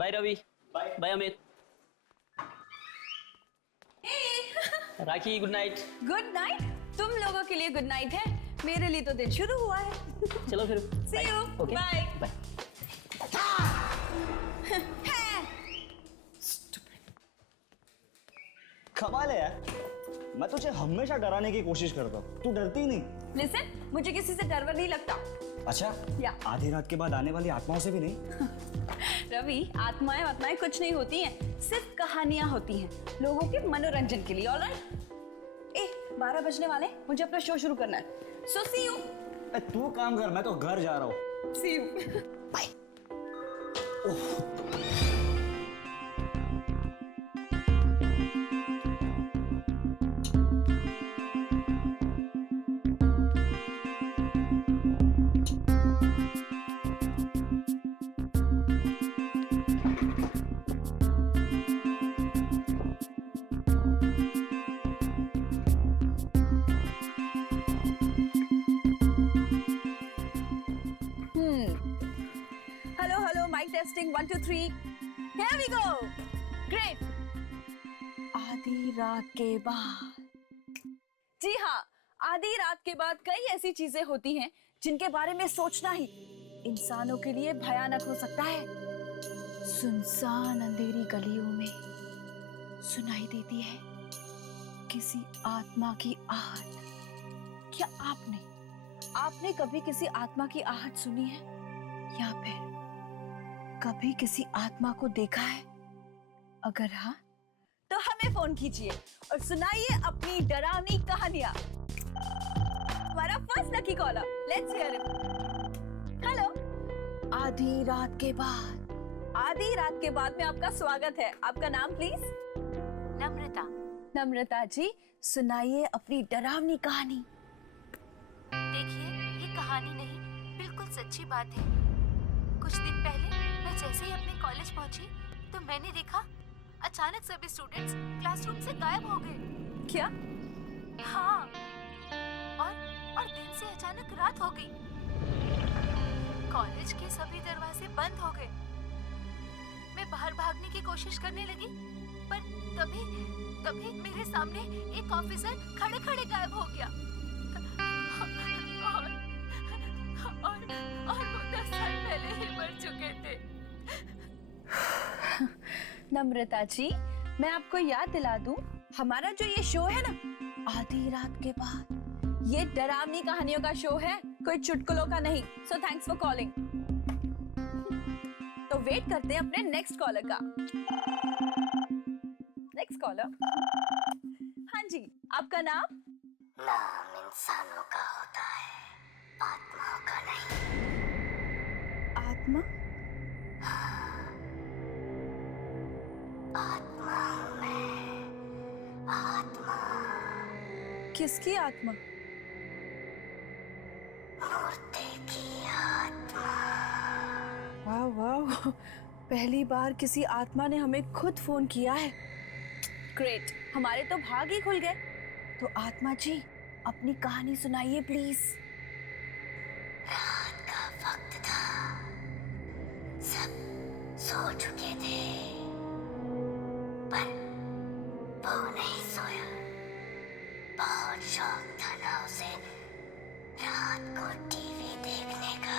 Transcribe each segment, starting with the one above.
Bye Ravi. Bye Amit. राखी good night. Good night. तुम लोगों के लिए गुड नाइट है, मेरे लिए तो दिन शुरू हुआ है। चलो फिर। See you. Okay Bye. Bye. कमाल है यार, मैं तुझे हमेशा डराने की कोशिश करता हूँ, तू डरती ही नहीं। लिसन, मुझे किसी से डर नहीं लगता। अच्छा या। आधी रात के बाद आने वाली आत्माओं से भी नहीं? रवि, आत्माएं कुछ नहीं होती हैं, सिर्फ कहानियां होती हैं लोगों के मनोरंजन के लिए। ऑलराइट। 12 बजने वाले, मुझे अपना शो शुरू करना है। So see you. तू काम कर, मैं तो घर जा रहा हूँ। See you. Bye. Hello, mike testing 1 2 3। Here we go. Great. आधी रात के बाद। जी हाँ, आधी रात के बाद कई ऐसी चीजें होती हैं जिनके बारे में सोचना ही इंसानों के लिए भयानक हो सकता है। सुनसान अंधेरी गलियों में सुनाई देती है किसी आत्मा की आहट। क्या आपने कभी किसी आत्मा की आहट सुनी है, या फिर कभी किसी आत्मा को देखा है? अगर हाँ, तो हमें फोन कीजिए और सुनाइए अपनी डरावनी कहानियां। हमारा first lucky caller, let's hear it. Hello. आधी रात के बाद में आपका स्वागत है। आपका नाम प्लीज? नम्रता जी, सुनाइए अपनी डरावनी कहानी। देखिए, ये कहानी नहीं, बिल्कुल सच्ची बात है। कुछ दिन पहले मैं जैसे ही अपने कॉलेज पहुंची तो मैंने देखा अचानक सभी स्टूडेंट्स क्लासरूम से गायब हो गए। क्या? हाँ, और दिन से अचानक रात हो गई। कॉलेज के सभी दरवाजे बंद हो गए। मैं बाहर भागने की कोशिश करने लगी, पर तभी मेरे सामने एक ऑफिसर खड़े गायब हो गया। और वो 10 साल पहले ही मर चुके थे। नम्रता जी, मैं आपको याद दिला दूं, हमारा जो ये शो है ना, आधी रात के बाद, ये डरावनी कहानियों का शो है, कोई चुटकुलों का नहीं। So thanks for calling. तो वेट करते हैं अपने नेक्स्ट कॉलर का। Next collar. हाँ जी, आपका नाम? नाम इंसानों का होता है, आत्माओं का नहीं। आत्मा? आत्मा हूँ मैं, आत्मा। किसकी आत्मा? मूर्ति की आत्मा। वाह, पहली बार किसी आत्मा ने हमें खुद फोन किया है। ग्रेट, हमारे तो भाग ही खुल गए। तो आत्मा जी, अपनी कहानी सुनाइए प्लीज। रात का वक्त था, सब सो चुके थे, पर वो नहीं सोया। बहुत शौक था ना उसे रात को टीवी देखने का।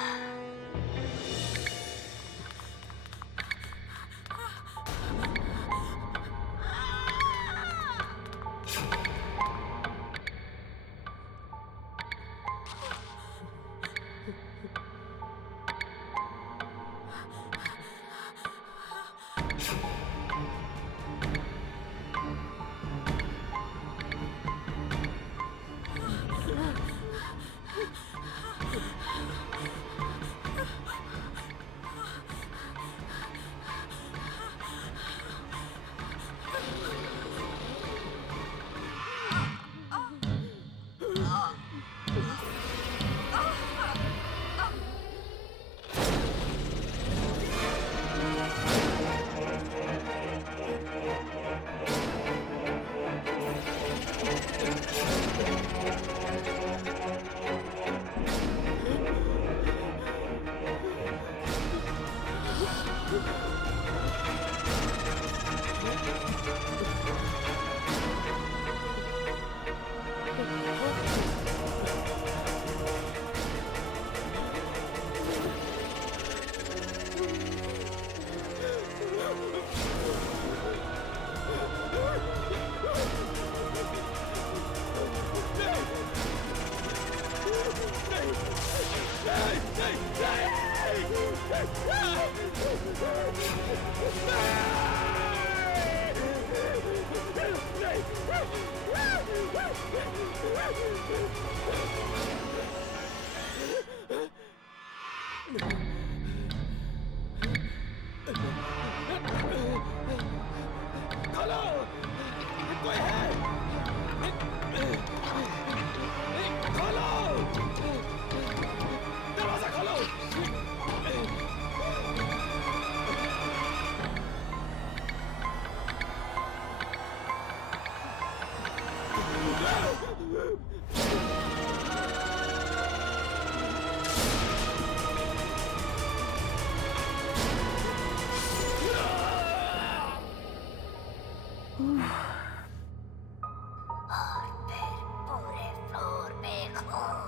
पूरे फ्लोर पे खून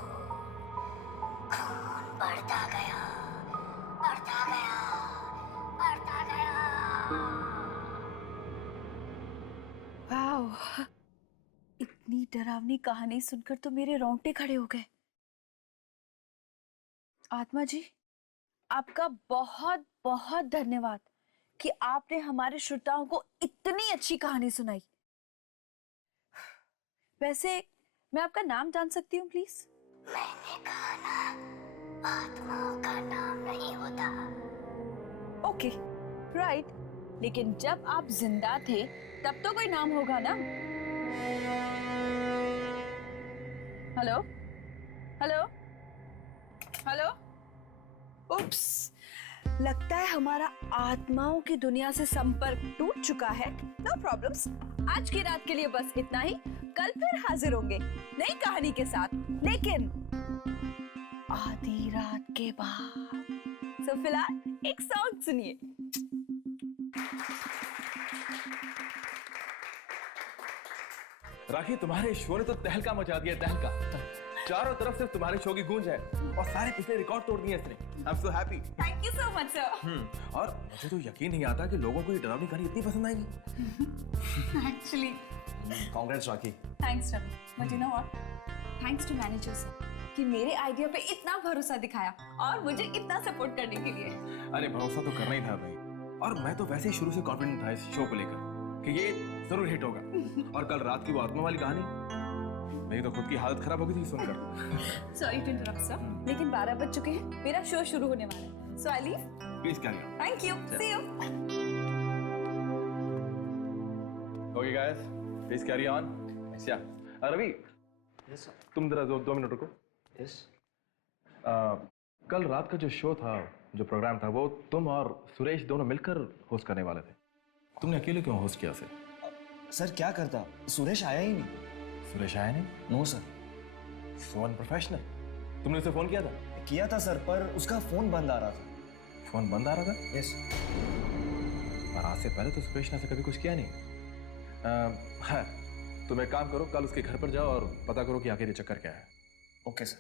बढ़ता गया, बढ़ता गया, बढ़ता गया। वाओ, इतनी डरावनी कहानी सुनकर तो मेरे रोंगटे खड़े हो गए। आत्मा जी, आपका बहुत बहुत धन्यवाद कि आपने हमारे श्रोताओं को इतनी अच्छी कहानी सुनाई। वैसे मैं आपका नाम जान सकती हूँ प्लीज? मैंने कहा ना, आत्माओं का नाम नहीं होता। Okay, right. लेकिन जब आप जिंदा थे तब तो कोई नाम होगा ना? Hello hello hello. उप्स, लगता है हमारा आत्माओं की दुनिया से संपर्क टूट चुका है। नो प्रॉब्लम्स, आज की रात के लिए बस इतना ही। कल फिर हाजिर होंगे नई कहानी के साथ, लेकिन आधी रात के बाद। सो फिलहाल एक सॉन्ग सुनिए। राखी, तुम्हारे शो ने तो तहलका मचा दिया, तहलका। चारों तरफ से तुम्हारे शो की गूंज है और सारे पिछले रिकॉर्ड तोड़ दिए इसने। I am so happy. Thank you so much sir. और मुझे तो यकीन नहीं आता कि लोगों को ये डरावनी कहानी इतनी पसंद आएगी। Actually congrats Rakhi. Thanks Ravi, but you know what, thanks to managers कि मेरे आइडिया पे इतना भरोसा दिखाया और मुझे इतना सपोर्ट करने के लिए। अरे भरोसा तो करना ही था भाई, और मैं तो वैसे ही शुरू से कॉन्फिडेंट था इस शो को लेकर कि ये जरूर हिट होगा। और कल रात की वो आत्मा वाली कहानी, मेरी तो खुद की हालत खराब हो गई थी सुनकर। सॉरी टू इंटरप्ट सर, लेकिन 12 बज चुके हैं, मेरा शो शुरू होने वाला है। So I leave. Please carry on. Thank you, see you. Okay guys, please carry on. अच्छा रवि, तुम जरा 2 मिनट रुको। कल रात का जो शो था, जो प्रोग्राम था, वो तुम और सुरेश दोनों मिलकर होस्ट करने वाले थे। तुमने अकेले क्यों होस्ट किया सर क्या करता, सुरेश आया ही नहीं। सुरेश आया नहीं? No sir. So unprofessional. तुमने उसे फोन किया था? किया था सर, पर उसका फोन बंद आ रहा था। फोन बंद आ रहा था? यस। और आज से पहले तो सुरेश ने ऐसा कभी कुछ किया नहीं। हाँ, तुम एक काम करो, कल उसके घर पर जाओ और पता करो कि आखिर ये चक्कर क्या है। Okay sir.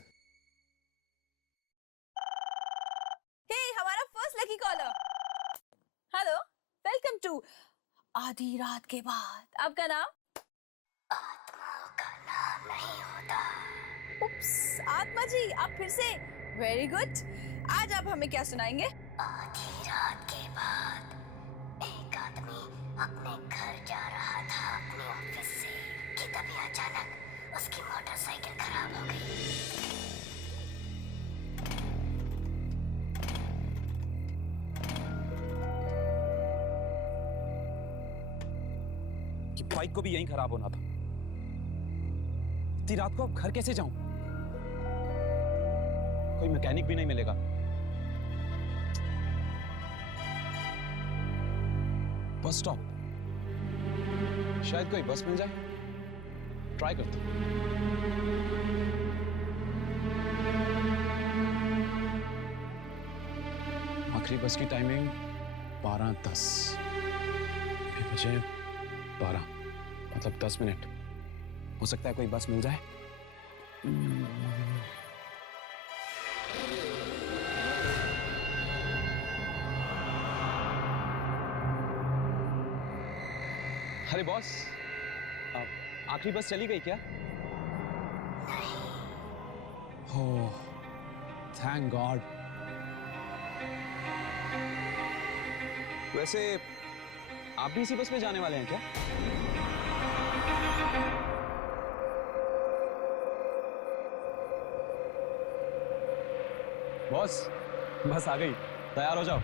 हे, हमारा first lucky caller. Hello, welcome to आधी रात के बाद। आपका नाम? आत्माओं का नाम नहीं होता। उप्स, आत्मा जी, आप फिर से। Very good. आज आप हमें क्या सुनाएंगे? आधी रात के बाद एक आदमी अपने घर जा रहा था अपने ऑफिस से कि तभी अचानक उसकी मोटरसाइकिल खराब हो गई। कि बाइक को भी यहीं खराब होना था। इतनी रात को अब घर कैसे जाऊं? कोई मैकेनिक भी नहीं मिलेगा। बस स्टॉप, शायद कोई बस मिल जाए। ट्राई करते हैं। आखिरी बस की टाइमिंग 12:10। अभी बजे 12, मतलब 10 मिनट। हो सकता है कोई बस मिल जाए। अरे बॉस, आखिरी बस चली गई क्या? हो, थैंक गॉड। वैसे आप भी इसी बस में जाने वाले हैं क्या? बॉस, बस आ गई, तैयार हो जाओ।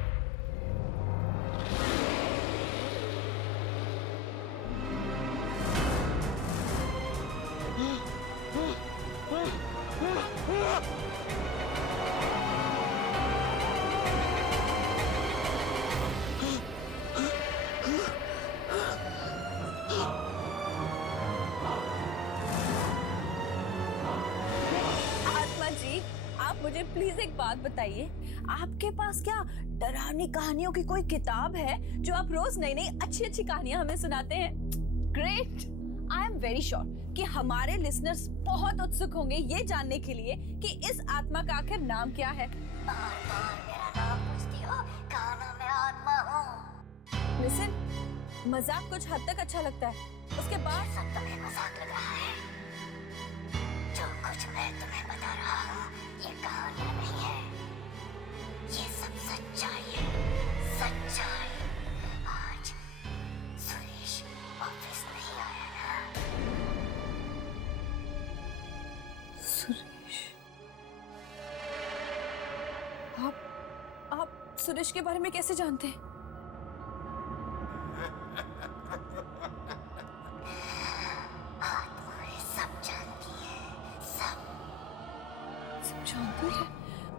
आत्मा जी, आप मुझे प्लीज एक बात बताइए, आपके पास क्या डरावनी कहानियों की कोई किताब है जो आप रोज नई नई अच्छी अच्छी कहानियां हमें सुनाते हैं? Great. I am very sure कि हमारे लिसनर्स बहुत उत्सुक होंगे ये जानने के लिए कि इस आत्मा का आखिर नाम क्या है। बार बार मेरा नाम पूछती हो, कहा ना मैं आत्मा हूँ। लिसन, मजाक कुछ हद तक अच्छा लगता है, उसके बाद सब तुम्हें मजाक लग रहा है। जो कुछ मैं तुम्हें बता रहा हूँ ये कहानियाँ नहीं है, ये सब सच्चाई है, सच्चाई। आज सुरेश ऑफिस नहीं आया ना? सुरेश, आप सुरेश के बारे में कैसे जानते हैं? आत्माएं सब जानती है, सब। सब जानती है?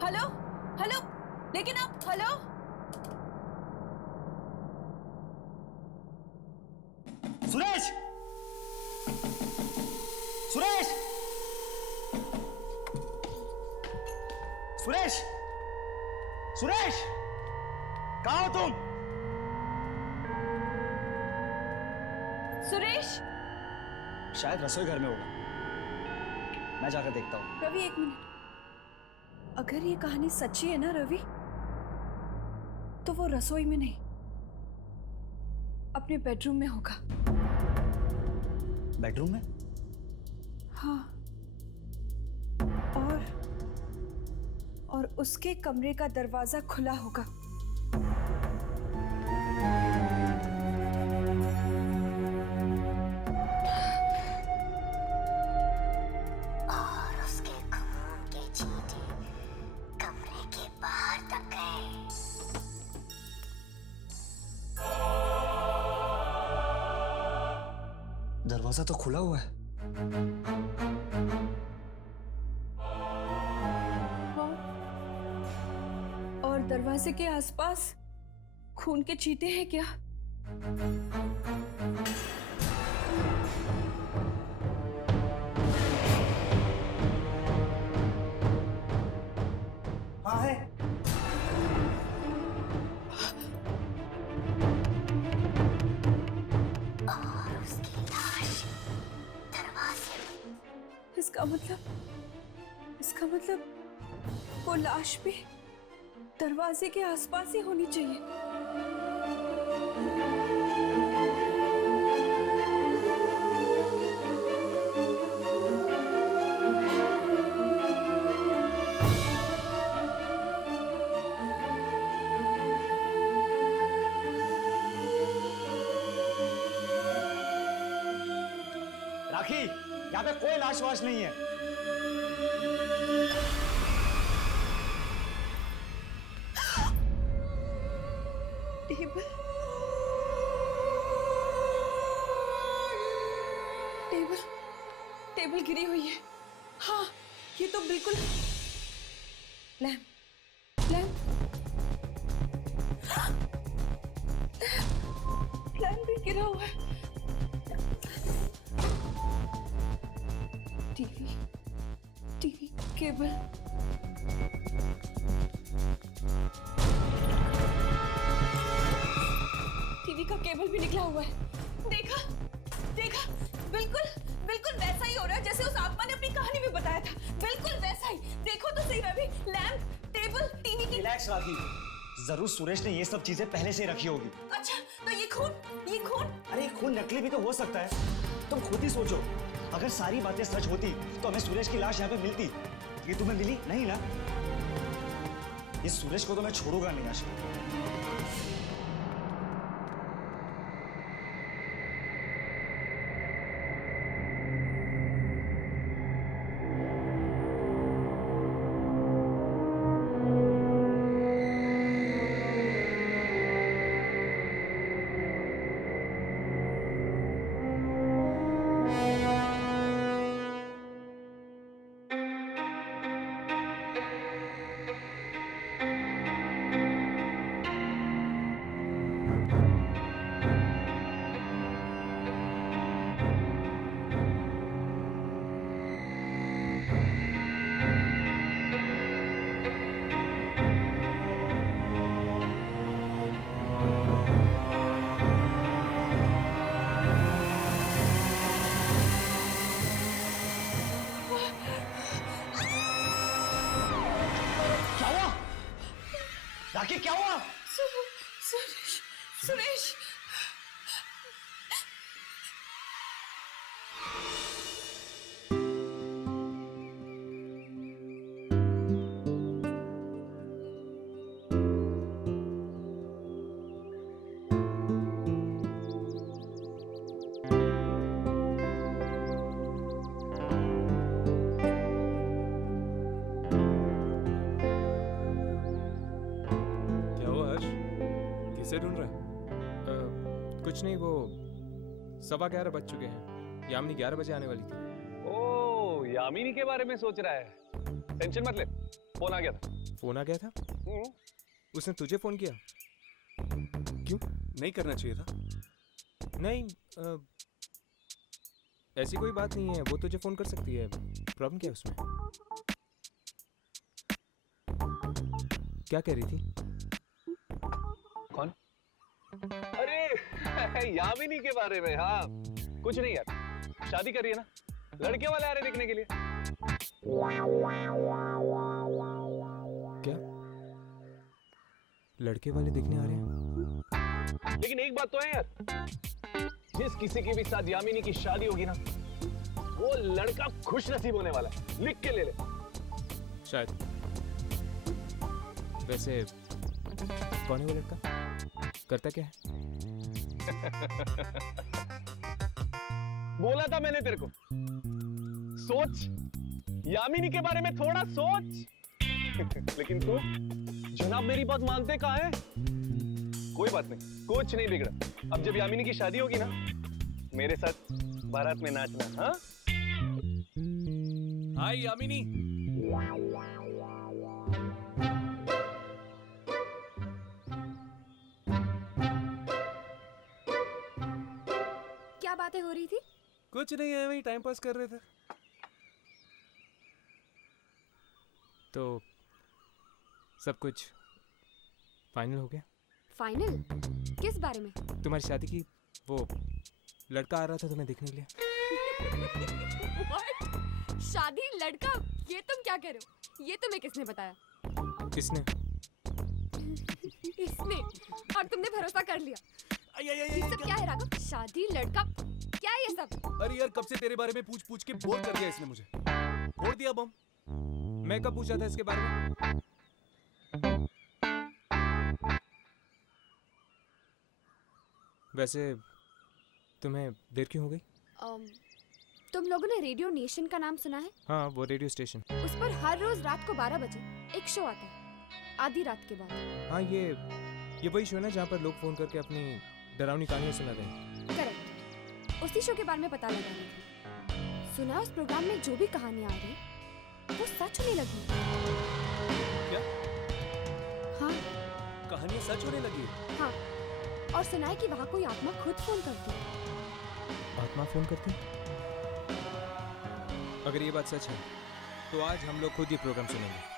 हेलो हेलो, लेकिन आप हेलो। सुरेश, सुरेश, सुरेश, सुरेश, कहाँ हो तुम? सुरेश। शायद रसोई घर में होगा, मैं जाकर देखता हूँ। रवि एक मिनट, अगर ये कहानी सच्ची है ना रवि, तो वो रसोई में नहीं, अपने बेडरूम में होगा। बेडरूम में? हाँ, और उसके कमरे का दरवाजा खुला होगा। और उसके खून के छींटे कमरे के बाहर तक गए। दरवाजा तो खुला हुआ है। हाँ, और दरवाजे के आसपास खून के छींटे हैं क्या? हाँ है। और उसकी लाश दरवाजे। इसका मतलब वो लाश भी दरवाजे के आसपास ही होनी चाहिए। राखी, यहाँ पे कोई लाश वाश नहीं है। टेबल टेबल टेबल गिरी हुई है। हाँ, ये तो बिल्कुल लैम्प लैम्प लैम्प भी गिरा हुआ है। टीवी केबल, टीवी का केबल भी निकला हुआ है। देखा देखा, बिल्कुल बिल्कुल वैसा ही हो रहा है जैसे उस आत्मा ने अपनी कहानी में बताया था। बिल्कुल वैसा ही। देखो तो सही रवि, लैम्प, टेबल, टीवी की। रिलैक्स राखी, जरूर सुरेश ने ये सब चीजें पहले से रखी होगी। अच्छा, तो ये खून? अरे खून नकली भी तो हो सकता है। तुम खुद ही सोचो, अगर सारी बातें सच होती तो हमें सुरेश की लाश यहाँ पे मिलती। ये तुम्हें मिली नहीं ना? इस सुरेश को तो मैं छोड़ूंगा नहीं आशा। राखी क्या हुआ? सुरेश सुरेश किसे ढूंढ रहे हैं? कुछ नहीं, वो 11:15 बज चुके हैं। यामिनी 11 बजे आने वाली थी। ओ, यामिनी के बारे में सोच रहा है। टेंशन मत ले, फोन आ गया था। फोन आ गया था? उसने तुझे फोन किया? क्यों? नहीं करना चाहिए था। नहीं, ऐसी कोई बात नहीं है, वो तुझे फोन कर सकती है। प्रॉब्लम क्या है उसमें? क्या कह रही थी? कौन? अरे यामिनी के बारे में। हाँ, कुछ नहीं यार, शादी कर रही है ना, लड़के वाले आ रहे देखने के लिए। क्या लड़के वाले देखने आ रहे हैं? लेकिन एक बात तो है यार, जिस किसी की भी साथ यामिनी की शादी होगी ना, वो लड़का खुश नसीब होने वाला है। लिख के ले ले। शायद। वैसे कौन है वो लड़का? करता क्या है? बोला था मैंने तेरे को, सोच, यामिनी के बारे में थोड़ा सोच। लेकिन तू जनाब मेरी बात मानते कहाँ है? कोई बात नहीं, कुछ नहीं बिगड़ा। अब जब यामिनी की शादी होगी ना, मेरे साथ बारात में नाचना। हाँ हाय यामिनी। क्या बातें हो रही थी? कुछ नहीं है, वही टाइम पास कर रहे थे। तो सब कुछ फाइनल हो गया? फाइनल? किस बारे में? तुम्हारी शादी की वो लड़का आ रहा था तुम्हें देखने के लिए। What? शादी लड़का? ये तुम क्या कह रहे हो? ये तुम्हें किसने बताया? किसने? इसने। और तुमने भरोसा कर लिया। ये सब क्या है राघव? शादी लड़का क्या है ये सब? अरे यार, कब से तेरे बारे में पूछ पूछ के बोर कर दिया इसने मुझे। फोड़ दिया बम। मैं कब पूछा था इसके बारे में? वैसे तुम्हें देर क्यों हो गई? तुम लोगों ने रेडियो नेशन का नाम सुना है? हाँ, वो रेडियो स्टेशन। उस पर हर रोज रात को 12 बजे एक शो आता है, आधी रात के बाद। हाँ, ये वही शो है ना जहाँ पर लोग फोन करके अपनी डरावनी कहानियां सुनाते हैं। करेक्ट। उसी शो के बारे में पता लगाने थी। सुना उस प्रोग्राम में जो भी कहानियां आ रही वो सच होने लगी। क्या? हाँ। कहानियां सच होने लगी? हाँ, और सुना है कि वहाँ कोई आत्मा खुद फोन करती है। आत्मा फोन करती? अगर ये बात सच है तो आज हम लोग खुद ये प्रोग्राम सुनेंगे।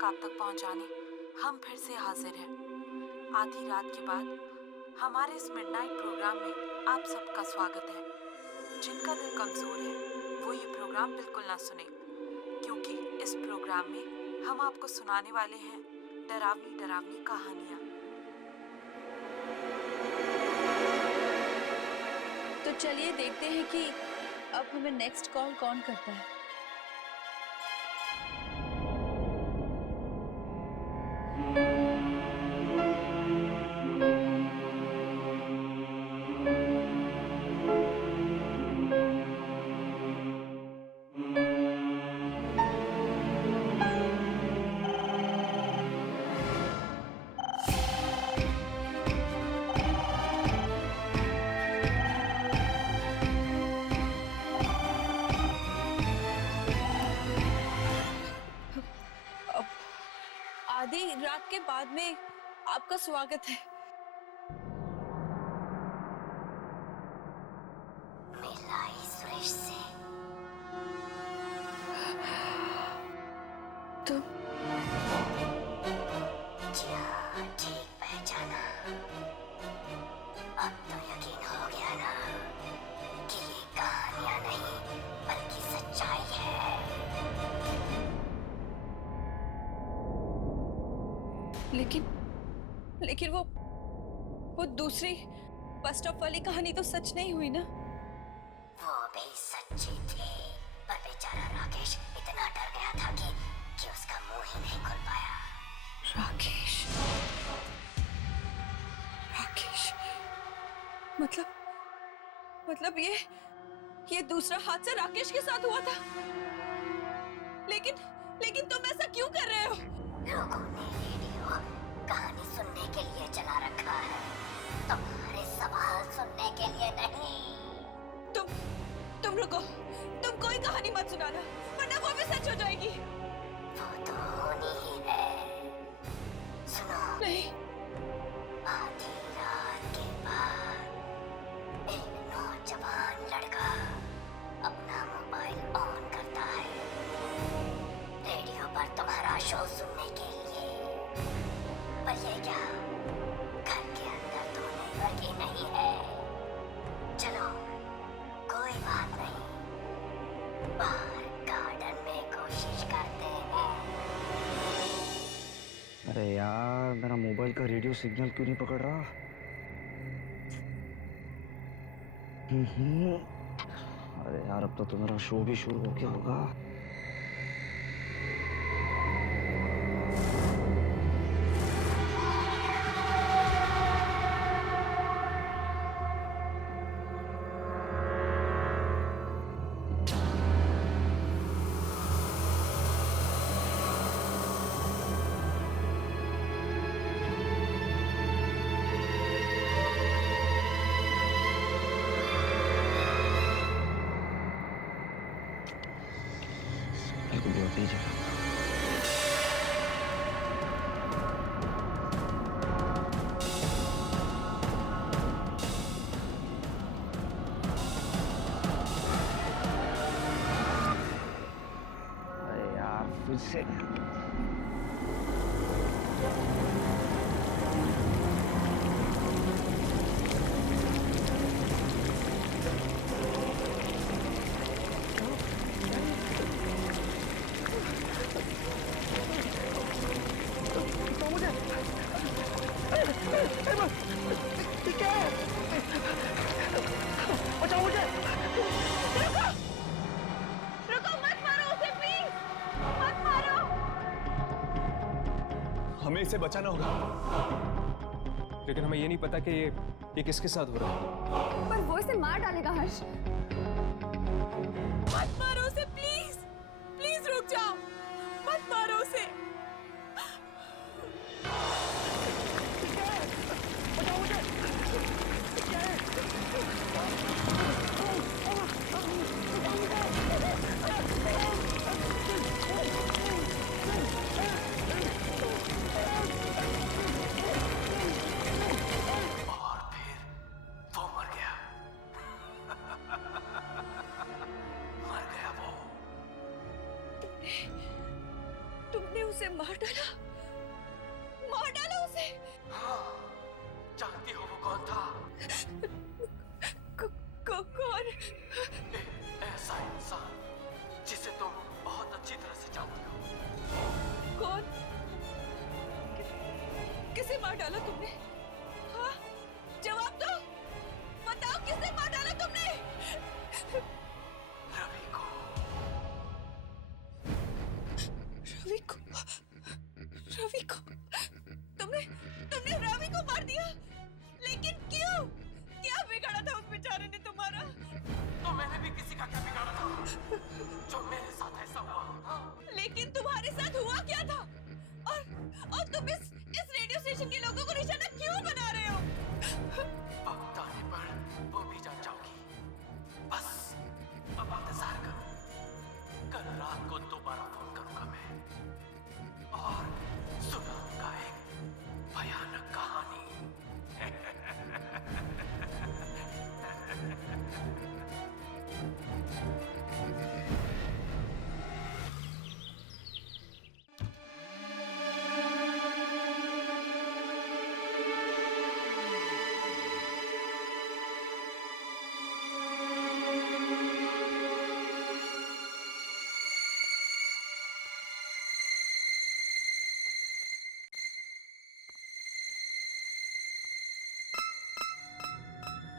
तक आप तक पहुंचाने हम फिर से हाजिर हैं। आधी रात के बाद हमारे इस मिडनाइट प्रोग्राम में आप सबका स्वागत है। जिनका दिल कमजोर है वो ये प्रोग्राम बिल्कुल ना सुने, क्योंकि इस प्रोग्राम में हम आपको सुनाने वाले हैं डरावनी डरावनी कहानियाँ। तो चलिए देखते हैं कि अब हमें नेक्स्ट कॉल कौन करता है। आधी रात के बाद में आपका स्वागत है। मिलाई सुरेश से। तुम जी हाँ, ठीक पहचाना। अब तो यकीन हो गया ना कि ये कहानियां नहीं बल्कि सच्चाई है। लेकिन वो दूसरी बस स्टॉप वाली कहानी तो सच नहीं हुई ना? वो भी सच्ची थी, पर बेचारा राकेश इतना डर गया था कि उसका मुंह ही नहीं खुल पाया। राकेश मतलब ये दूसरा हादसा राकेश के साथ हुआ था। लेकिन तुम ऐसा क्यों कर रहे हो? लोगों ने रेडियो कहानी सुनने के लिए चला रखा है, तुम्हारे सवाल सुनने के लिए नहीं। तुम रुको, तुम कोई कहानी मत सुनाना, वरना वो भी सच हो जाएगी। वो तो होनी ही है। सुनो। नहीं। आधी रात के बाद एक नौजवान लड़का अपना मोबाइल ऑन करता है रेडियो पर तुम्हारा शो सुनने के लिए। पर ये क्या, घर के अंदर तो नेटवर्क ही नहीं है। चलो कोई बात नहीं, बाहर गार्डन में कोशिश करते हैं। अरे यार, मेरा मोबाइल का रेडियो सिग्नल क्यों नहीं पकड़ रहा? अरे यार, अब तो मेरा शो भी शुरू हो गया होगा। से हमें इसे बचाना होगा, लेकिन हमें ये नहीं पता कि ये किसके साथ हो रहा है। पर वो इसे मार डालेगा हर्ष। मत मारो उसे, प्लीज प्लीज रुक जाओ, मत मारो उसे। मार डाला? मार डाला उसे? हाँ, जानती हो वो कौन था? कौन? ऐसा इंसान जिसे तुम बहुत अच्छी तरह से जानती हो। कौन? किसे मार डाला तुमने? हाँ, जवाब दो। बताओ किसे मार डाला तुमने? रवि को। रवि को? रवि को? तुमने रवि को मार दिया? लेकिन क्यों? क्या बिगाड़ा था उस बेचारे ने तुम्हारा? तो मैंने भी किसी का क्या बिगाड़ा था जो मेरे साथ ऐसा हुआ? लेकिन तुम्हारे साथ हुआ क्या था? और तुम इस रेडियो स्टेशन के लोगों को निशाना क्यों बना रहे हो? वक्त आने पर वो भी जान जाओगी। बस अब इंतजार करो। कल रात को दोबारा फोन करूंगा मैं और सुनाऊंगा एक भयानक कहानी।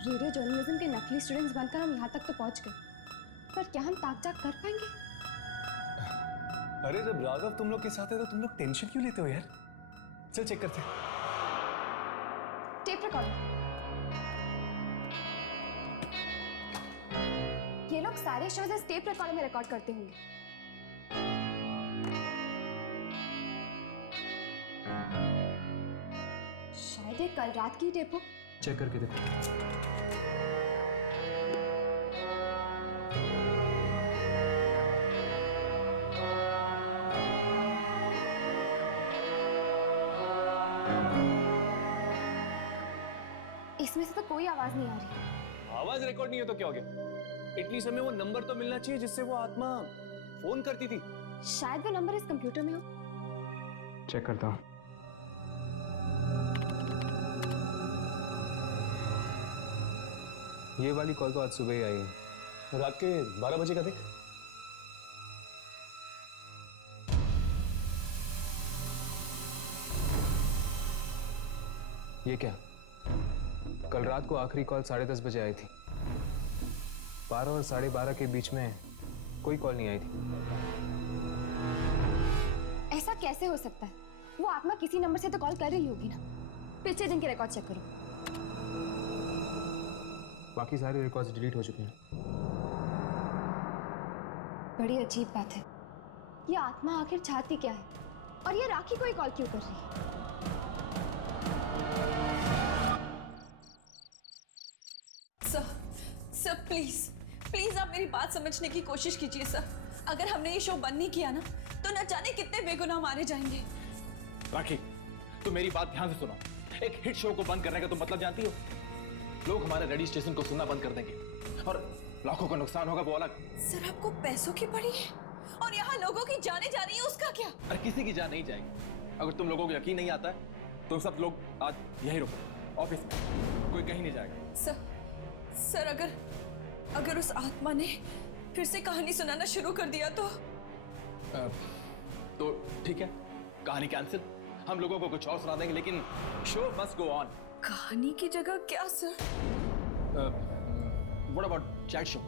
रेडियो जर्नलिज्म के नकली स्टूडेंट्स बनकर हम यहाँ तक तो पहुँच गए, पर क्या हम ताक-झाक कर पाएंगे? अरे जब राघव तुम लोग के साथ है तो तुम लोग टेंशन क्यों लेते हो यार? चल चेक करते हैं। Tape recorder. ये लोग सारे शोज इस टेप रिकॉर्डर में रिकॉर्ड करते होंगे। शायद ये कल रात की टेप हो। चेक करके देखो। इसमें से तो कोई आवाज नहीं आ रही। आवाज रिकॉर्ड नहीं है तो क्या हो गया? एटलीस्ट हमें वो नंबर तो मिलना चाहिए जिससे वो आत्मा फोन करती थी। शायद वो नंबर इस कंप्यूटर में हो। चेक करता हूँ। ये वाली कॉल तो आज सुबह ही आई है। रात के 12 बजे का देख। ये क्या? कल रात को आखिरी कॉल 10:30 बजे आई थी। 12 और 12:30 के बीच में कोई कॉल नहीं आई थी। ऐसा कैसे हो सकता है? वो आत्मा किसी नंबर से तो कॉल कर रही होगी ना। पिछले दिन के रिकॉर्ड चेक करो। बाकी सारे रिकॉर्ड्स डिलीट हो चुके हैं। बड़ी अजीब बात है। ये आत्मा आखिर चाहती क्या है? और ये राखी को ही कॉल क्यों कर रही है? सर प्लीज आप मेरी बात समझने की कोशिश कीजिए सर। अगर हमने ये शो बंद नहीं किया ना तो न जाने कितने बेगुनाह मारे जाएंगे। राखी, तुम मेरी बात ध्यान से सुनो। एक हिट शो को बंद करने का तुम मतलब जानती हो? लोग हमारे रेडियो स्टेशन को सुनना बंद कर देंगे और लाखों का नुकसान होगा, वो अलग। सर आपको पैसों की पड़ी है और यहाँ लोगों की जाने जा रही है, उसका क्या? अरे किसी की जान नहीं जाएगी। अगर तुम लोगों को यकीन नहीं आता है तो सब लोग आज यही रुको, ऑफिस में, कोई कहीं नहीं जाएगा। सर अगर उस आत्मा ने फिर से कहानी सुनाना शुरू कर दिया तो ठीक है, कहानी कैंसिल। हम लोगों को कुछ और सुना देंगे, लेकिन शो मस्ट गो ऑन। कहानी की जगह क्या sir? What about chat show?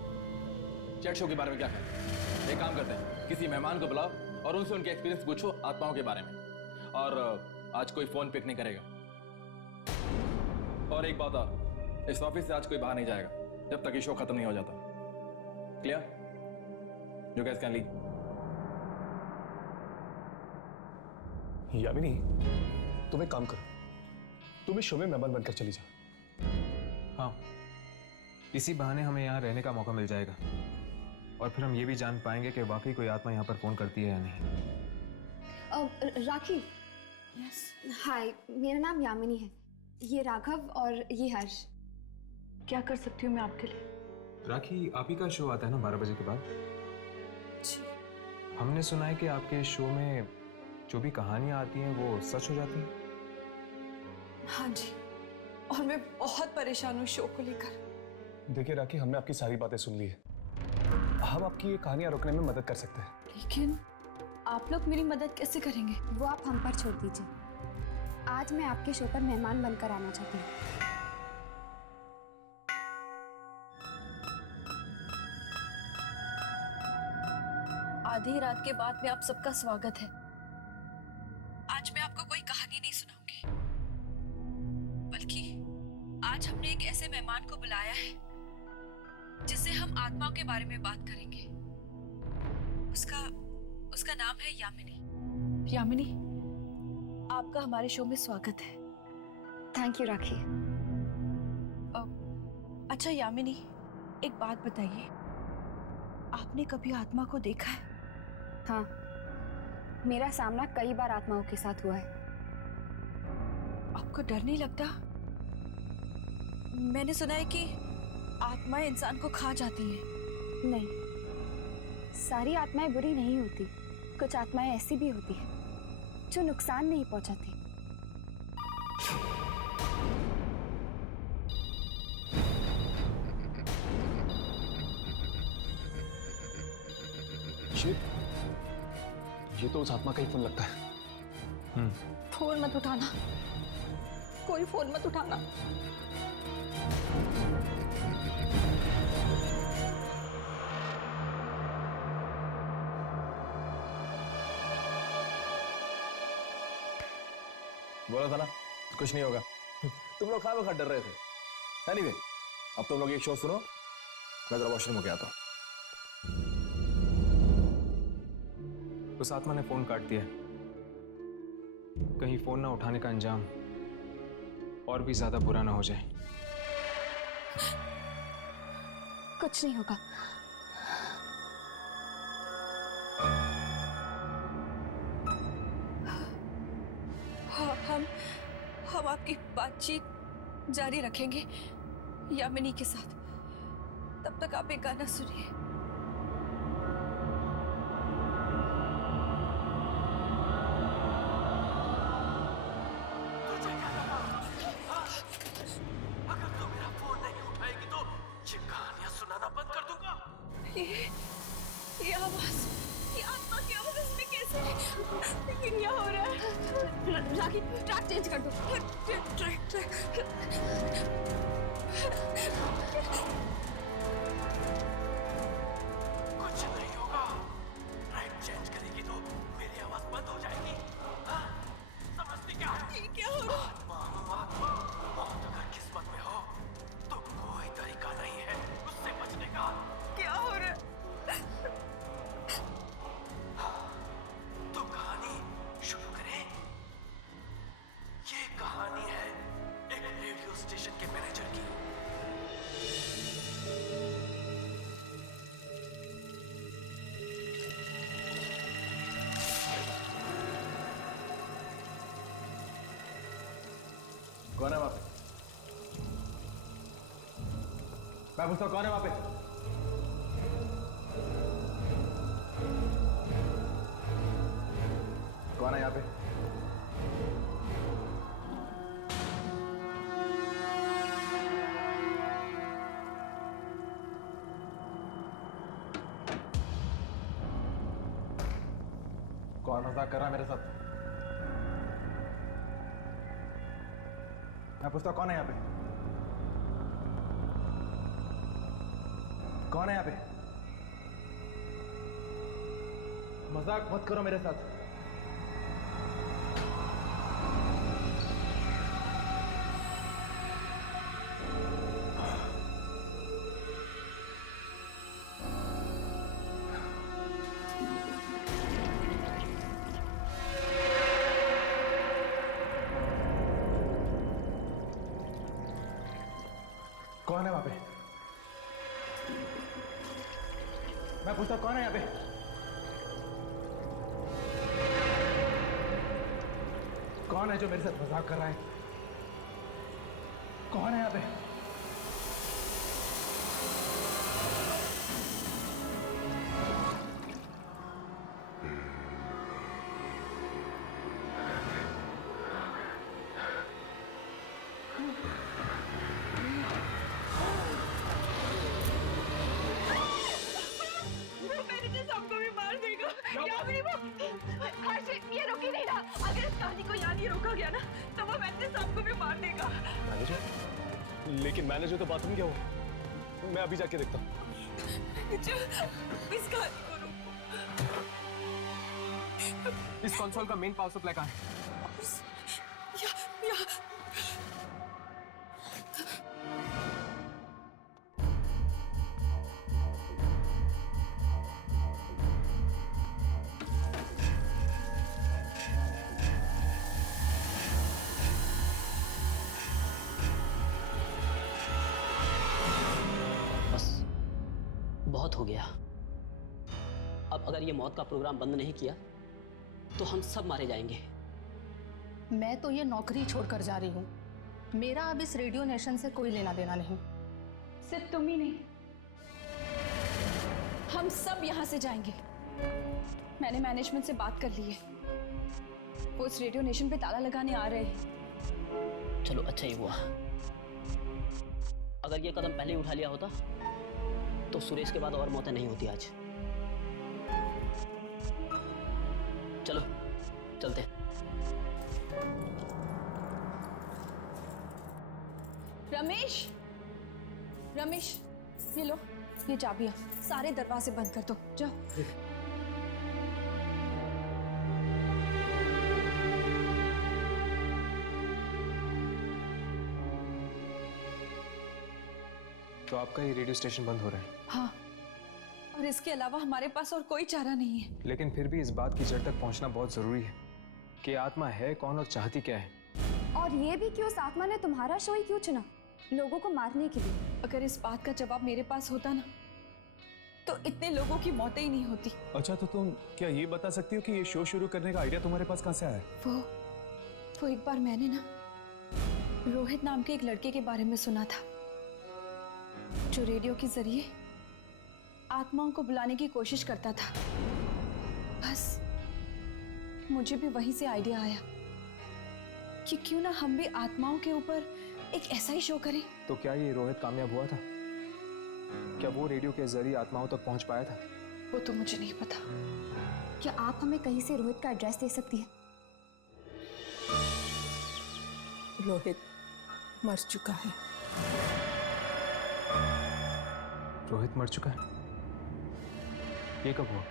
Chat show के बारे में क्या कहते हैं? एक काम करते हैं, किसी मेहमान को बुलाओ और उनसे उनके एक्सपीरियंस पूछो आत्माओं के बारे में। और आज कोई फोन पिक नहीं करेगा। और एक बात और, इस ऑफिस से आज कोई बाहर नहीं जाएगा जब तक ये शो खत्म नहीं हो जाता। Clear? You guys can leave. Yamini, तुम एक काम करो, तुम इस शो में मेहमान बनकर चली जाओ। हाँ, इसी बहाने हमें यहाँ रहने का मौका मिल जाएगा और फिर हम ये भी जान पाएंगे कि वाकई कोई आत्मा यहाँ पर फोन करती है या नहीं। राखी। यस। हाय, मेरा नाम यामिनी है। ये राघव और ये हर्ष। क्या कर सकती हूँ मैं आपके लिए? राखी, आप ही का शो आता है ना 12 बजे के बाद? जी। हमने सुना है कि आपके शो में जो भी कहानियां आती हैं वो सच हो जाती हैं? हाँ जी, और मैं बहुत परेशान हूँ शो को लेकर। देखिए राखी, हमने आपकी सारी बातें सुन ली है। हम आपकी ये कहानियां रोकने में मदद कर सकते हैं। लेकिन आप लोग मेरी मदद कैसे करेंगे? वो आप हम पर छोड़ दीजिए। आज मैं आपके शो पर मेहमान बनकर आना चाहती हूँ। आधी रात के बाद में आप सबका स्वागत है। आज मैं आपको कोई कहानी नहीं सुनाऊंगी, बल्कि आज हमने एक ऐसे मेहमान को बुलाया है जिससे हम आत्माओं के बारे में बात करेंगे। उसका नाम है यामिनी। यामिनी, आपका हमारे शो में स्वागत है। थैंक यू राखी। अच्छा यामिनी, एक बात बताइए, आपने कभी आत्मा को देखा है? हाँ, मेरा सामना कई बार आत्माओं के साथ हुआ है। आपको डर नहीं लगता? मैंने सुना है कि आत्माएं इंसान को खा जाती हैं। नहीं, सारी आत्माएं बुरी नहीं होती। कुछ आत्माएं ऐसी भी होती हैं जो नुकसान नहीं पहुंचाती। ये तो उस आत्मा का ही फोन लगता है। फोन मत उठाना, कोई फोन मत उठाना। बोला था ना कुछ नहीं होगा। तुम लोग खा डर रहे थे। एनीवे, अब तुम लोग एक शो सुनो, मैं जरा वॉशरूम होके आता हूं। उस आत्मा ने फोन काट दिया। कहीं फोन ना उठाने का अंजाम और भी ज्यादा बुरा ना हो जाए। कुछ नहीं होगा। हम आपकी बातचीत जारी रखेंगे यामिनी के साथ। तब तक आप एक गाना सुनिए। अगर तू मेरा फोन नहीं उठाएगी तो ये कहानियां सुनाना बंद कर दूंगा। ये आवाज, ये आत्मा की आवाज इसमें कैसे? लेकिन क्या हो रहा है? राखी, ट्रैक चेंज कर दो। ट्रैक। कुछ नहीं होगा। ट्रैक चेंज करेगी तो मेरी आवाज बंद हो जाएगी। हाँ? समझती क्या है? ये क्या हो रहा है? आत्मा मौत अगर किस्मत में हो तो कोई तरीका नहीं है उससे बचने का। क्या हो रहा है? तो कहानी शुरू करें। ये कहानी है एक रेडियो स्टेशन के मैनेजर की। कौन है वहां पे? मैं पूछता हूं, कौन है वहां पे? कौन है यहाँ पे? कौन मजाक कर रहा है मेरे साथ? मैं पूछता हूं, कौन है यहाँ पे? कौन है यहाँ पे? मजाक मत करो मेरे साथ। कौन है वहां पे? मैं पूछता हूं, कौन है यहाँ पे? कौन है जो मेरे साथ मजाक कर रहा है? कौन है यहाँ पे? आदि को यहाँ नहीं रोका गया ना तो वो वैसे सबको भी मार देगा। मैनेजर? लेकिन मैनेजर तो बाथरूम गया हो। मैं अभी जाके देखता हूँ। इसका आदि को रोको। इस कंसोल का मेन पावर सप्लाई कहाँ है? यहाँ बस बहुत हो गया। अब अगर ये मौत का प्रोग्राम बंद नहीं किया तो हम सब मारे जाएंगे। मैं तो ये नौकरी छोड़कर जा रही हूँ। मेरा अब इस रेडियो नेशन से कोई लेना देना नहीं। सिर्फ तुम ही नहीं, हम सब यहाँ से जाएंगे। मैंने मैनेजमेंट से बात कर ली है, वो इस रेडियो नेशन पे ताला लगाने आ रहे हैं। चलो अच्छा ही हुआ। अगर ये कदम पहले ही उठा लिया होता तो सुरेश के बाद और मौतें नहीं होती आज। चलो चलते। रमेश, रमेश ये लो, ये चाबियां, सारे दरवाजे बंद कर दो, जाओ। तो आपका ये रेडियो स्टेशन बंद हो रहा है? हाँ, और इसके अलावा हमारे पास और कोई चारा नहीं है। लेकिन फिर भी इस बात की जड़ तक पहुंचना बहुत जरूरी है कि आत्मा है कौन और चाहती क्या है। और ये भी कि उस आत्मा ने तुम्हारा शो ही क्यों चुना, लोगों को मारने के लिए? अगर इस बात का जवाब मेरे पास होता ना तो इतने लोगों की मौतें ही नहीं होती। अच्छा, तो तुम क्या ये बता सकती हो कि ये शो शुरू करने का आइडिया तुम्हारे पास कहाँ से आया? वो एक बार मैंने ना रोहित नाम के एक लड़के के बारे में सुना था जो रेडियो के जरिए आत्माओं को बुलाने की कोशिश करता था। बस मुझे भी वहीं से आइडिया आया कि क्यों ना हम भी आत्माओं के ऊपर एक ऐसा ही शो करें। तो क्या ये रोहित कामयाब हुआ था? क्या वो रेडियो के जरिए आत्माओं तक पहुंच पाया था? वो तो मुझे नहीं पता। क्या आप हमें कहीं से रोहित का एड्रेस दे सकती हैं? रोहित मर चुका है। रोहित मर चुका है? ये कब हुआ?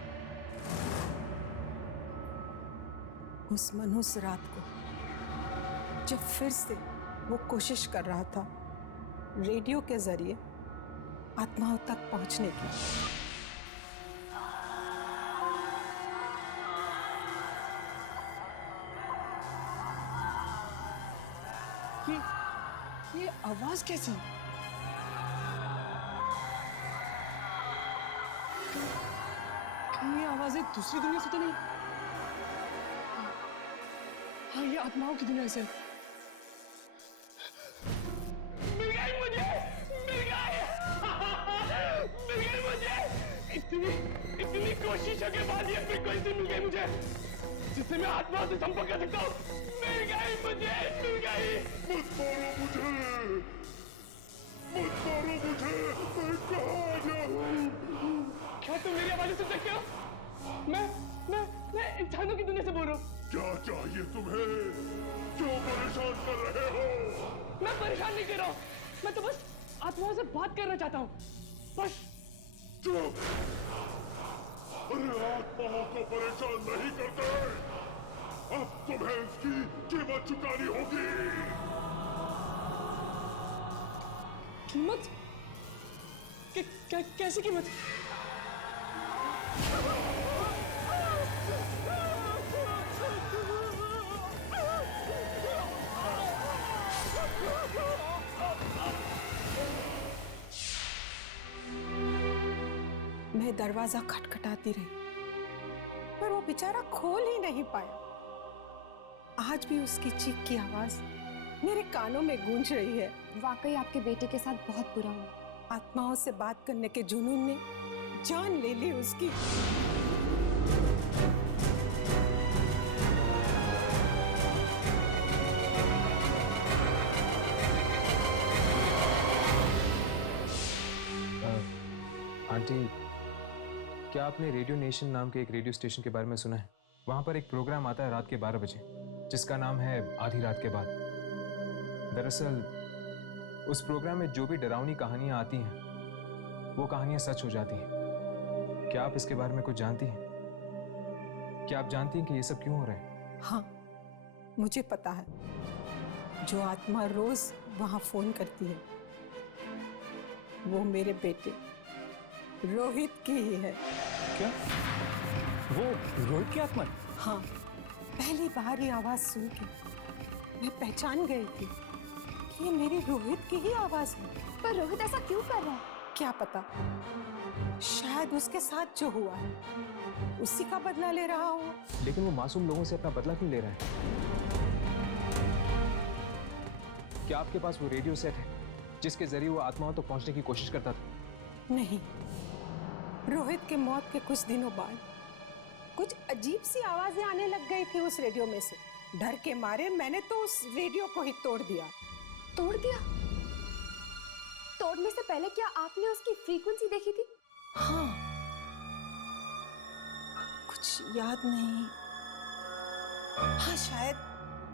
उस मनहूस रात को जब फिर से वो कोशिश कर रहा था रेडियो के जरिए आत्माओं तक पहुंचने की। ये आवाज कैसी? ये आवाजें दूसरी दुनिया से तो नहीं? हाँ, ये आत्माओं की दुनिया से। मिल गई मुझे, मिल गई, मिल गई मुझे। इतनी कोशिशों के बाद ये फ्रीक्वेंसी मिल गई मुझे जिससे मैं आत्मा से संपर्क कर सकता हूँ। मिल गई मुझे, मिल गई। मत मारो मुझे, मत मारो मुझे, मैं कहाँ जाऊँ? क्या तुम मेरी आवाज़ सुन सकते हो? मैं इंसानों की दुनिया से बोल रहा हूँ। क्या चाहिए तुम्हें? क्यों परेशान कर रहे हो? मैं परेशान नहीं कर रहा हूँ, मैं तो बस आत्माओं से बात करना चाहता हूँ, बस। चुप! अरे आत्माओं को परेशान नहीं करते। अब तुम्हें इसकी कीमत चुकानी होगी। कीमत? कैसी कीमत? मैं दरवाजा खटखटाती रही पर वो बेचारा खोल ही नहीं पाया। आज भी उसकी चीख की आवाज मेरे कानों में गूंज रही है। वाकई आपके बेटे के साथ बहुत बुरा हुआ। आत्माओं से बात करने के जुनून ने जान ले ली उसकी। आंटी, क्या आपने रेडियो नेशन नाम के एक रेडियो स्टेशन के बारे में सुना है? वहाँ पर एक प्रोग्राम आता है रात के 12 बजे जिसका नाम है आधी रात के बाद। दरअसल उस प्रोग्राम में जो भी डरावनी कहानियां आती हैं वो कहानियां सच हो जाती हैं। क्या आप इसके बारे में कुछ जानती हैं? क्या आप जानती हैं कि ये सब क्यों हो रहा है? हाँ, मुझे पता है। जो आत्मा रोज वहां फोन करती है वो मेरे बेटे रोहित की ही है। क्या वो रोहित की आत्मा है? हाँ, पहली बार ये आवाज सुन के मैं पहचान गई थी कि ये मेरी रोहित की ही आवाज है। पर रोहित ऐसा क्यों कर रहा है? क्या पता, शायद उसके साथ जो हुआ है उसी का बदला ले रहा हो। लेकिन वो मासूम लोगों से अपना बदला क्यों ले रहा है? क्या आपके पास वो रेडियो सेट है जिसके जरिए वो आत्माओं तक पहुंचने की कोशिश करता था? नहीं, रोहित के मौत के कुछ दिनों बाद कुछ अजीब सी आवाजें आने लग गई थी उस रेडियो में से। डर के मारे मैंने तो उस रेडियो को ही तोड़ दिया। तोड़ दिया? तोड़ने से पहले क्या आपने उसकी फ्रीक्वेंसी देखी थी? हाँ, कुछ याद नहीं। हाँ, शायद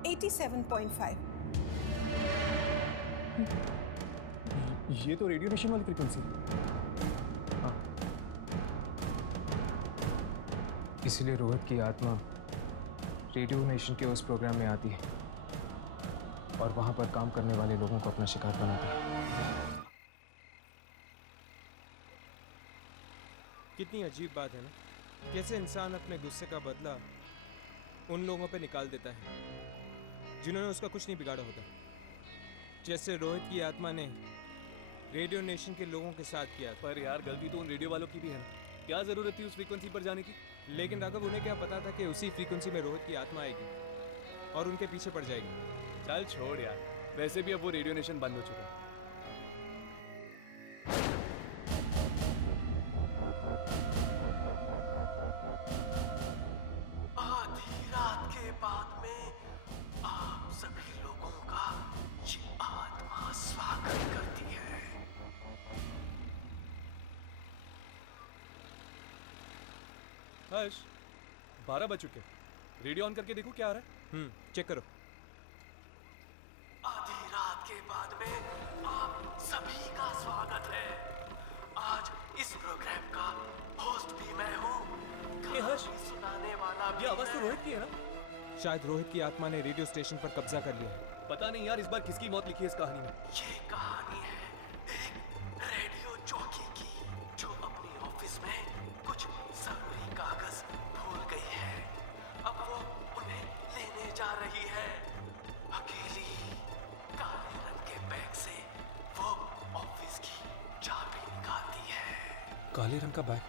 87.5। ये तो रेडियो नेशन वाली फ्रीक्वेंसी है। इसीलिए रोहित की आत्मा रेडियो नेशन के उस प्रोग्राम में आती है और वहां पर काम करने वाले लोगों को अपना शिकार बनाती है। कितनी अजीब बात है ना, कैसे इंसान अपने गुस्से का बदला उन लोगों पे निकाल देता है जिन्होंने उसका कुछ नहीं बिगाड़ा होता। जैसे रोहित की आत्मा ने रेडियो नेशन के लोगों के साथ किया। पर यार गलती तो उन रेडियो वालों की भी है ना, क्या जरूरत थी उस फ्रीक्वेंसी पर जाने की? लेकिन राघव, उन्हें क्या पता था कि उसी फ्रीक्वेंसी में रोहित की आत्मा आएगी और उनके पीछे पड़ जाएगी। चल छोड़ यार, वैसे भी अब वो रेडियो नेशन बंद हो चुका है। आधी रात के बाद में आप सभी लोगों का ये आत्मा स्वागत करती है। हर्ष, 12 बज चुके। रेडियो ऑन करके देखो क्या आ रहा है। चेक करो। आधी रात के बाद में आप सभी का स्वागत है। आज इस प्रोग्राम का होस्ट भी मैं हूँ, कहानी सुनाने वाला भी ये आवाज तो मैं। रोहित की है ना? शायद रोहित की आत्मा ने रेडियो स्टेशन पर कब्जा कर लिया है। पता नहीं यार, इस बार किसकी मौत लिखी है इस कहानी में? ये कहानी है एक रेडियो जॉकी की जो अपने ऑफिस में कुछ जरूरी कागज भूल गई है। अब वो उन्हें लेने जा रही है। अकेली काले रंग के बैग से वो ऑफिस की चाबी निकालती है। काले रंग का बैग?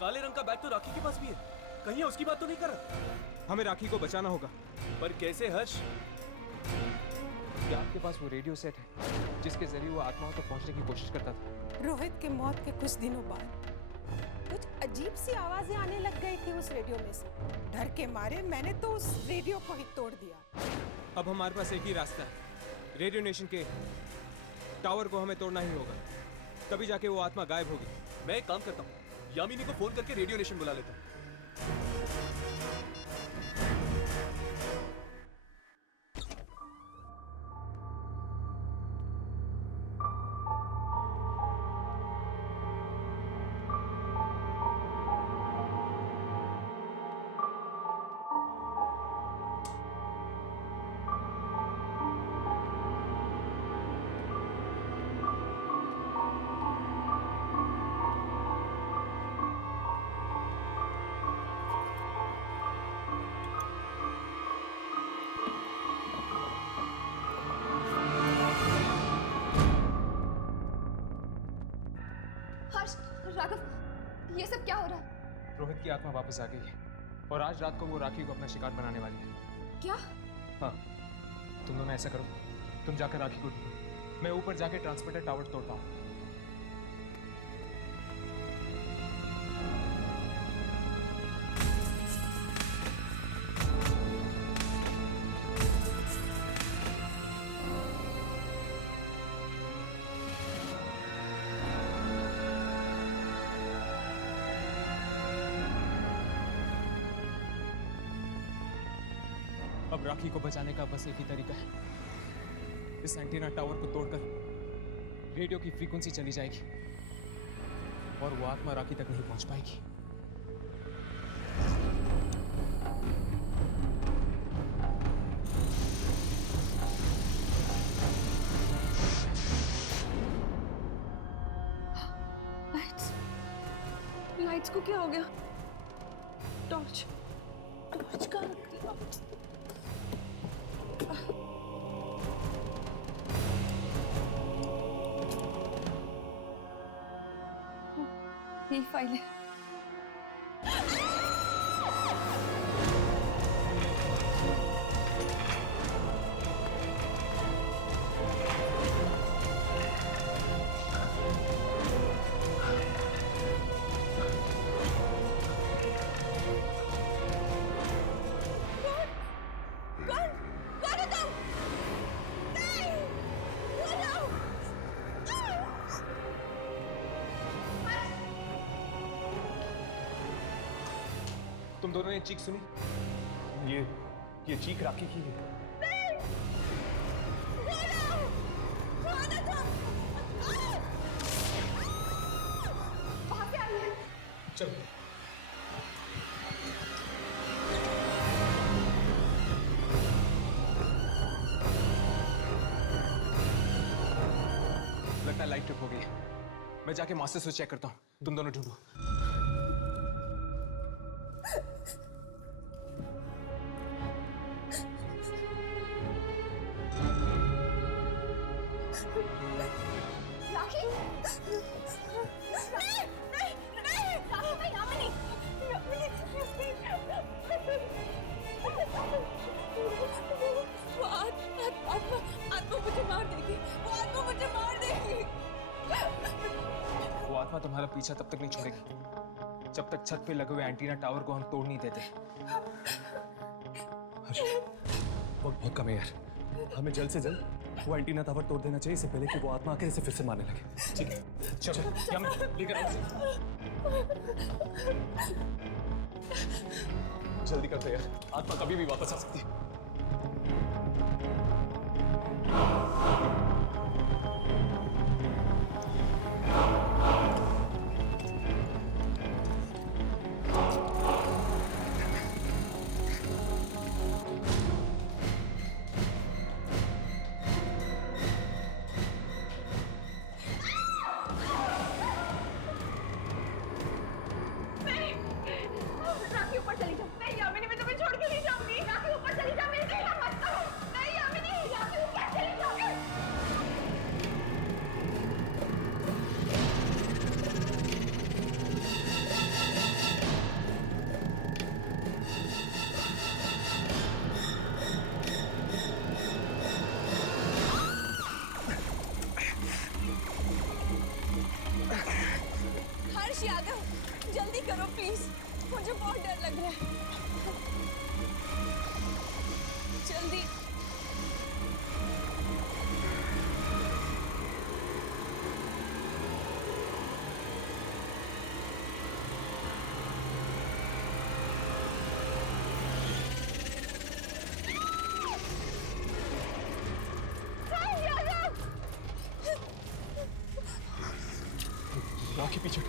काले रंग का बैग तो राखी के पास भी है। कहीं उसकी बात तो नहीं कर रहा? हमें राखी को बचाना होगा। पर कैसे हर्ष? क्या आपके पास वो रेडियो सेट है जिसके जरिए वो आत्माओं तक पहुंचने की कोशिश करता था? रोहित के मौत के कुछ दिनों बाद कुछ अजीब सी आवाजें आने लग गई थी उस रेडियो में से। डर के मारे मैंने तो उस रेडियो को ही तोड़ दिया। अब हमारे पास एक ही रास्ता है, रेडियो नेशन के टावर को हमें तोड़ना ही होगा, तभी जाके वो आत्मा गायब होगी। मैं एक काम करता हूँ, यामिनी को फोन करके रेडियो नेशन बुला लेता हूँ। राघव, ये सब क्या हो रहा है? रोहित की आत्मा वापस आ गई है और आज रात को वो राखी को अपना शिकार बनाने वाली है। क्या? हाँ, तुम दोनों ऐसा करो, तुम जाकर राखी को ढूंढो, मैं ऊपर जाके ट्रांसमीटर टावर तोड़ता हूँ। अब राखी को बचाने का बस एक ही तरीका है, इस एंटीना टावर को तोड़कर रेडियो की फ्रीक्वेंसी चली जाएगी और वो आत्मा राखी तक नहीं पहुंच पाएगी। लाइट्स को क्या हो गया? टॉर्च कहाँ रख दिया? ये फाइल है। तुम दोनों ने चीख सुनी? ये चीख राखी की है। चलो। लगता है लाइट ट्रिप हो गई है। मैं जाके मास्टर स्विच चेक करता हूँ, तुम दोनों ढूंढो। वो आत्मा तुम्हारा पीछा तब तक नहीं छोड़ेगी जब तक छत पे लगे हुए एंटीना टावर को हम तोड़ नहीं देते। वक्त बहुत कम है यार, हमें जल्द से जल्द वो एंटीना टावर तोड़ देना चाहिए, इससे पहले कि वो आत्मा आकर इसे फिर से मारने लगे। ठीक है, चलो क्या मैं लेकर आऊं? जल्दी करते यार, आत्मा कभी भी वापस आ सकती है। यादव, जल्दी करो प्लीज, मुझे बहुत डर लग रहा है। जल्दी। राखी पीछे।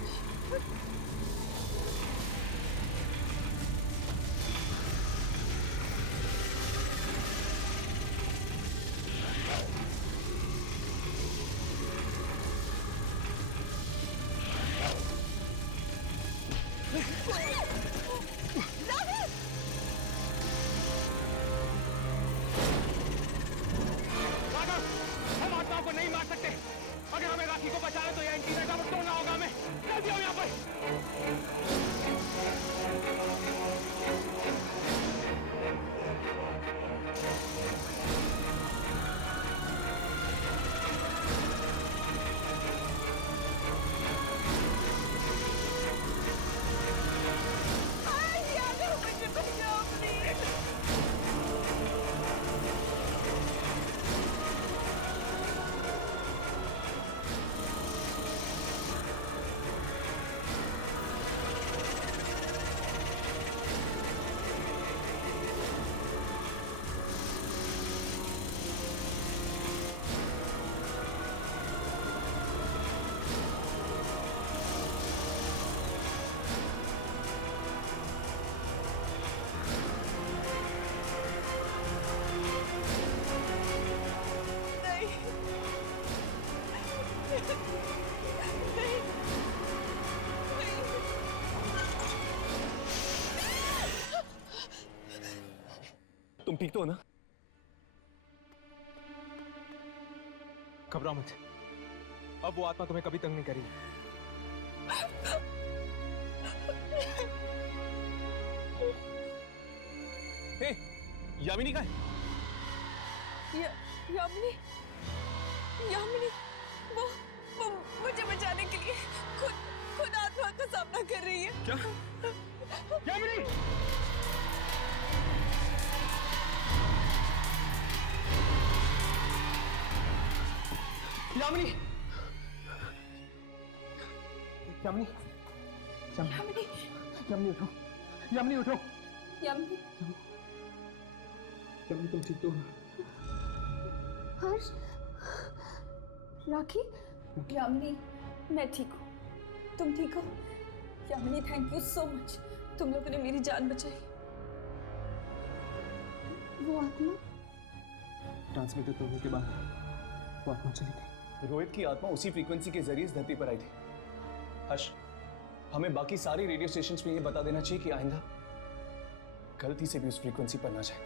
हम आत्माओं को नहीं मार सकते। अगर हमें राखी को बचाना तो ये एंटीना टावर तोड़ना होगा। हमें जल्दी आओ यहाँ पर। तुम ठीक तो हो ना? घबराओ मत, अब वो आत्मा तुम्हें कभी तंग नहीं करेगी। हे, यामिनी कहाँ है? यामिनी, यामिनी, वो मुझे बचाने के लिए खुद आत्मा का सामना कर रही है। क्या? यामिनी! यामिनी! यामिनी! यामिनी, यामिनी उठो! यामिनी उठो! यामिनी, यामिनी तुम ठीक तो हो? हर्ष, राखी, यामिनी, मैं ठीक हूँ। तुम ठीक हो? Yamini, thank you so much. तुम लोगों ने मेरी जान बचाई। वो आत्मा ट्रांसमीटर तोड़ने के बाद वो आत्मा चली गई। रोहित की आत्मा उसी फ्रीक्वेंसी के जरिए इस धरती पर आई थी। हर्ष, हमें बाकी सारे रेडियो स्टेशंस में ये बता देना चाहिए कि आइंदा गलती से भी उस फ्रीक्वेंसी पर ना जाए।